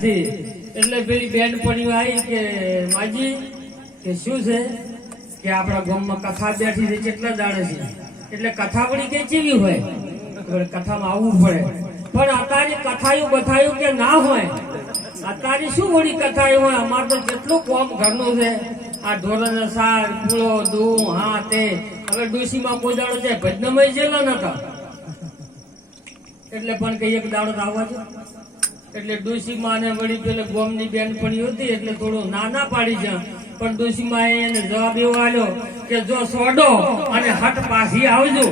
નથી. એટલે પેલી બેન પડી આવી કે, માજી, કે શું છે? કે આપણા ગામમાં કથા બેઠી છે, કેટલા દાડે છે? એટલે કથા વળી કે કેવી હોય? કથામાં આવવું પડે. પણ અત્યારે કથાયું બથાયું કે ના હોય? અત્યારે શું વળી કથાયું હોય? અમારે તો જેટલું કોમ ઘરનું છે, આ ઢોરણ સાર પૂળો દૂ હા, તે. હવે ડોસીમાં કોઈ છે, ભજનમય જેલા નતા. એટલે પણ કઈ એક દાડો આવવા દો. એટલે ડોશીમાં ને વળી પેલે ગોમની બેન હતી એટલે થોડું ના ના પાડી છે. પણ ડોશીમાં એને જવાબ એવો આવ્યો કે જો સોડો અને હટ પાછી આવજો.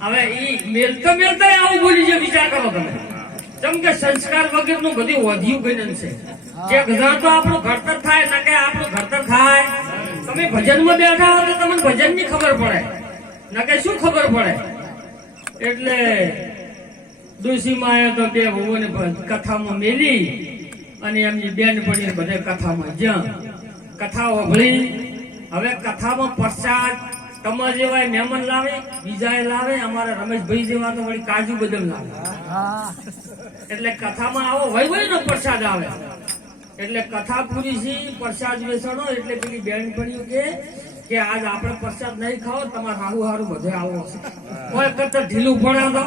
હવે ઈ મેલતો મેલતા આવું બોલી છે વિચાર કરો તમે. જેમ કે સંસ્કાર વગરનું બધું વધ્યું ગયું છે. જે બધા તો આપણું ઘડતર થાય, ના કે આપણું ઘડતર થાય તમે ભજનમાં બેઠા હો તો તમને ભજનની ખબર પડે. ના કે શું ખબર પડે? એટલે ડોશીમાં તો બે ભુવન કથામાં મેલી અને એમની બેન પડી બધે કથામાં જ્યાં. કથા ઓભળી હવે કથામાં પ્રસાદ તમાર જેવા મહેમાન લાવે બીજા લાવે, અમારા રમેશભાઈ જેવા તો વળી કાજુ બદામ લાવે. એટલે કથામાં આવો વય વય નો પ્રસાદ આવે. એટલે કથા પૂરી છે, પ્રસાદ વેસણો, એટલે પેલી બેન પડ્યું કે કે આજ આપણે પ્રસાદ નહીં ખાઓ, તમારે હારું હારું બધે આવો કોઈ કરતા ઢીલું પડાતો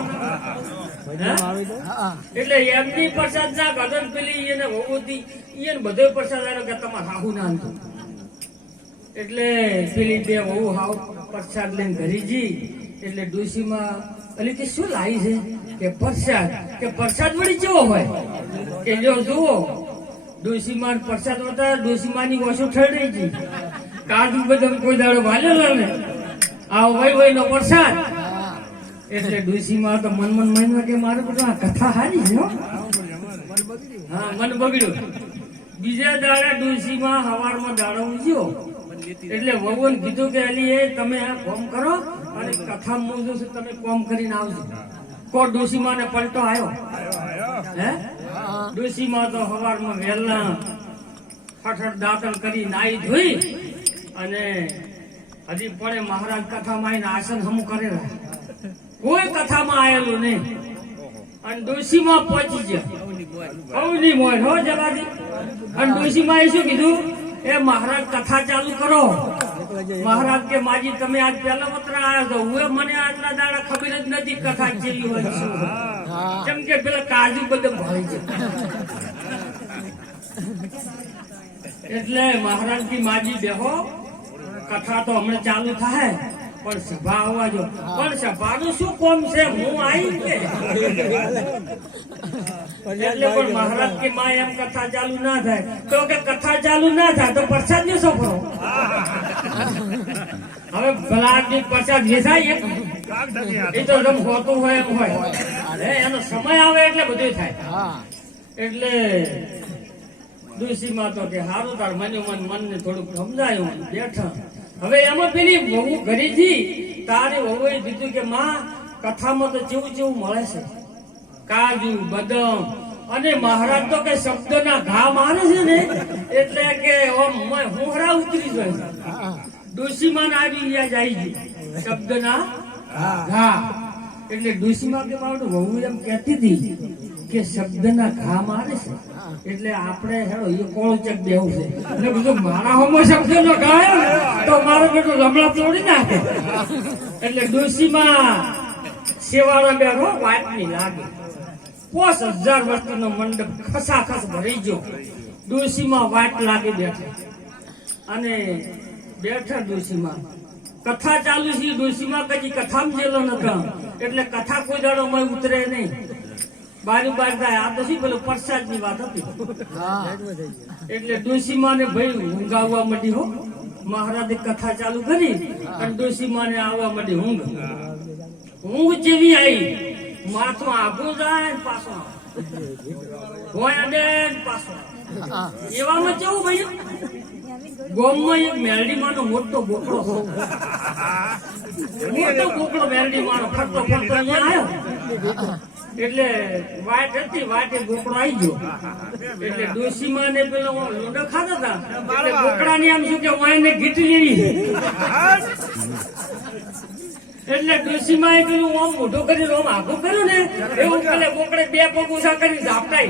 એટલે એમની પ્રસાદ ના ગદન પેલી એને ભગવતી એને બધો પ્રસાદ આવ્યો કે તમારે હાહુ ના એટલે પેલી બે વહુ હાવ પ્રસાદ લઈને ઘરીજી એટલે ડોશીમાં અલી કે શું લાવી છે? કે પ્રસાદ કે પ્રસાદ વળી કેવો હોય? કે જો જુઓ ડોશીમાં પ્રસાદ હતા ડોશીમાની ઓછો ઠરડી જી કાજુ બદામ કોઈ દાડો વાલેલો ને. આ વય વય નો પ્રસાદ. એટલે ડુસીમાં તો મન મન મનમાં કે મારે બધું આ કથા હારી છે હા. મન બગડ્યું. બીજા દાડા ડુસીમાં હવારમાં દાડો ઉજ્યો. એટલે વહુને કીધું કે અલી, એ તમે આ કોમ કરો અને કથા મોજો છે તમે કોમ કરીને આવજો. કો ડોશીમાં ને પલટો આવ્યો હે? ડોશીમાં તો હવારમાં વહેલા ફટફટ દાંતણ કરી નાઈ ધોઈ અને હજી પણ મહારાજ કથામાં આસન હમું કરેલા. કોઈ કથામાં આવેલું નહીં. અને ડોશીમાં પહોંચી ગયા. મોય હો જગાદી અને ડોશીમાં એ શું કીધું? એ મહારાજ, કથા ચાલુ કરો. મહારાજ કે, માજી, તમે આજ પહેલા પત્ર આવ્યા છો. હું મને આટલા દાડા ખબર જ નથી કથા જેવી હોય કેમ કે પેલા કાજુ બદામ ભાઈ છે. એટલે મહારાજ કી માજી બેહો. કથા તો હમણાં ચાલુ થાય. પણ સભા આવવા જો. પણ સભાનું શું કોમ છે? હું આવી એટલે પણ મહારાજ કે માં એમ કથા ચાલુ ના થાય. તો કે કથા ચાલુ ના થાય તો પ્રસાદ ને સફરો હવે ભલા પ્રસાદ વેચાય એક એ તો એકદમ હોતું હોય એમ હોય. એનો સમય આવે એટલે બધું થાય. એટલે ડોશીમાં તો કે સારું તાર, મને મન, મનને થોડુંક સમજાયું, બેઠા. હવે એમાં પેલી વહુ ઘરેથી તારી વહુએ કીધું કે માં કથામાં તો જેવું જેવું મળે છે. કાજુ બદામ અને મહારાજ તો કે શબ્દના ઘા મારે છે ને? એટલે કે હુંહરા ઉતરી જાય ડોશીમાં આવી ગયા જાય છે શબ્દના ઘા. એટલે ડોશીમાં કે મારું વહુ એમ કહેતી હતી કે શબ્દના ઘા મારે છે. એટલે આપણે હેડો એ કોળચક દેવું છે. એટલે બધું મારા હોમો શબ્દ નો ગાયો તો મારો બેટો લમણા તોડી નાખે. એટલે ડોશીમાં સેવાળા બેઠો વાતની લાગે. પોસ હજાર વર્ષનો મંડપ ખસાખસ ભરી ગયો. ડોશીમાં વાટ લાગી બેઠા. અને બેઠા ડોશીમાં. કથા ચાલુ છે, ડોશીમાં કદી કથામાં જેલો નતા એટલે કથા કોઈ દાડો ઉતરે નહીં. બાર થાય. આ તો શું પેલું પ્રસાદની વાત હતી. એટલે ડોશીમાં માને ભાઈ ઊંઘ આવવા માંડી હો. મહારાજે કથા ચાલુ કરી અને ડોશીમાં માને આવવા મળી ઊંઘ. ઊંઘ જેવી આવી માથું આગું જાય પાછું. એવામાં કેવું ભાઈ ગોમમાં એક મેરડીમાંનો મોટો બોકડો મોટો બોકડો મેરડીમાંનો ફરતો ફરતો અહીંયા આવ્યો. એટલે વાટ હતી વાટે બોકડો આવી ગયો. એટલે ડોશીમાં ને પેલો લોડો ખાતા હતા એટલે બોકડાની આમ શું કે વાયને ઘીટી લેવી એટલે ડોશીમાએ પેલું ઓમ મોઢો કરી ઓમ આઘું કર્યું ને એવું પેલે બોકડે બે પગ ઊંચા કરી ઝાપટાઈ.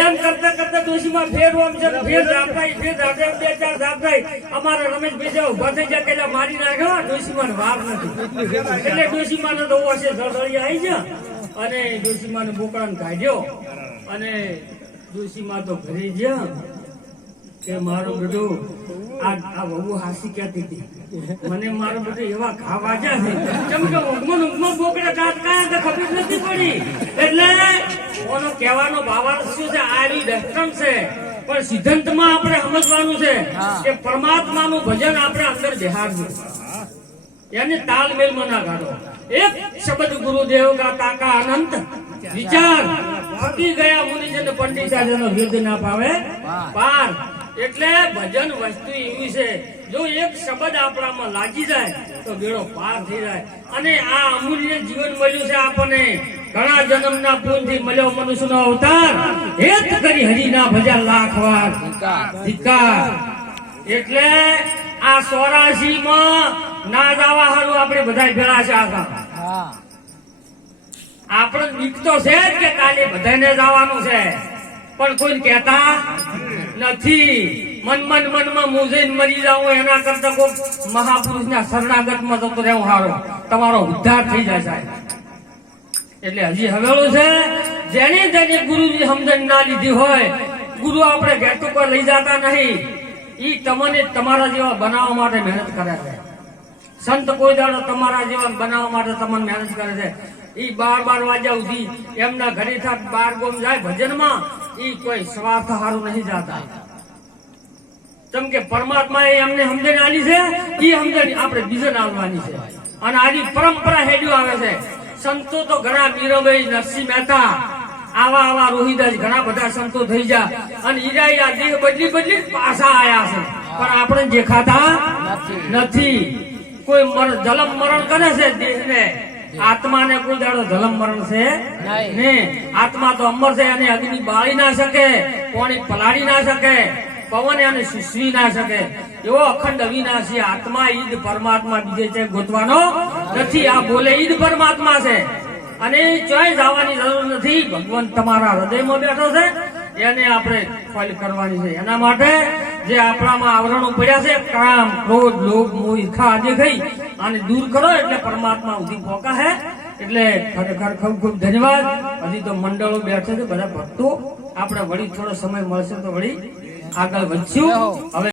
એમ કરતા કરતા ડોશીમાં ફેર ઓમ છે, ફેર ઝાપટાઈ ફેર ઝાપટાઈ બે ચાર ઝાપટાઈ. અમારા રમેશભાઈ બીજા ઊભા થઈ ગયા, પેલા મારી નાખ્યો ડોશીમાને વાર નથી. એટલે ડોશીમાને તો છે ધડધડી આવી ગયા. અને ડોશીમાને બોકડાને કાઢ્યો. અને ડોશીમાં તો ઘરે ગયા. કે મારો બેટો આ વહુ હાસી કહેતી હતી. મને મારો બેટો એવા ઘા વાગ્યા છે. કેમ કે ઊંઘમાં ઊંઘમાં બોકડે દાંત કાયા તો ખબર નથી પડી. એટલે ઓનો કહેવાનો ભાવાર્થ શું છે? આવી દર્શન છે. પણ સિદ્ધાંતમાં આપણે સમજવાનું છે કે પરમાત્માનું ભજન આપણે અંદર બિહારવું એને તાલમેલમાં ના કાઢો એક શબ્દ ગુરુદેવ કા તાકા અનંત. વિચાર. ફકી ગયા મુનિજન પંડિતાજનો યુદ્ધ ના પાવે. પાર. એટલે ભજન વસ્તુ એવી છે જો એક શબ્દ આપણામાં લાગી જાય તો બેડો પાર થઈ જાય. અને આ અમૂલ્ય જીવન મળ્યું છે આપણને. ઘણા જન્મના પૂનથી મળ્યો મનુષ્યનો અવતાર. હેત કરી હરિના ભજા લાખ વાર. એટલે આ સોરાશી માં ના જવા હારું આપણે બધા ભેળા છે આખા આપણે બીક તો છે જ કે કાલે બધાને જવાનું છે. પણ કોઈ કહેતા? નથી. મન મન, મનમાં મૂંઝીને મરી જાઉં એના કરતા કોઈ મહાપુરુષના શરણાગતમાં જતો રહેવું હારો. તમારો ઉદ્ધાર થઈ જાય સાહેબ. એટલે હજી હવેલું છે, જેને જેને ગુરુની સમજણ ના લીધી હોય, ગુરુ આપણે ઘેર કોઈ લઈ જતા નહીં. ઈ તમને તમારા જેવા બનાવવા માટે મહેનત કરે છે. સંત કોઈ દાડો તમારા જેવા બનાવવા માટે તમને મહેનત કરે છે. ઈ બાર બાર વાગ્યા સુધી એમના ઘરે થાય બાર ગોમ જાય ભજનમાં ઈ કોઈ સ્વાર્થ હારું નહીં જાતા. જેમ કે પરમાત્મા એ અમને સમજણ આલી છે, ઈ સમજણ આપણે બીજે આલવાની છે. અને આની પરંપરા હેડ્યું આવે છે. સંતો તો ઘણા મીરાબાઈ નરસિંહ મહેતા, આવા આવા રોહિદાસ ઘણા બધા સંતો થઈ ગયા. અને ઈરા ઈરા દેહ બદલી બદલી પાછા આયા છે. પણ આપણે દેખાતા નથી. કોઈ જલમ મરણ કરે છે દેહને. આત્માને કોઈ દાડો જલમ મરણ છે ને આત્મા તો અમર છે અને અગ્નિ બાળી ના શકે કોણી પલાળી ના શકે પવન એને સુસવી ના શકે. એવો અખંડ અવિનાશી આત્મા ઈદ પરમાત્મા બીજે છે ગોતવાનો નથી. આ બોલે ઈદ પરમાત્મા છે. અને ચોય જવાની જરૂર નથી. ભગવાન તમારા હૃદયમાં બેઠો છે. એને આપણે ફોલ કરવાની છે. એના માટે જે આપણામાં આવરણો પડ્યા છે કામ ક્રોધ લોભ મોહ ઈચ્છા આજે ગઈ અને દૂર કરો એટલે પરમાત્મા ઉધી પોકા હે. એટલે ખરેખર ખૂબ ખૂબ ધન્યવાદ. હજી તો મંડળો બેઠે છે બધા ભક્તો. આપણે વળી થોડો સમય મળશે તો વળી આગળ વધશું. હવે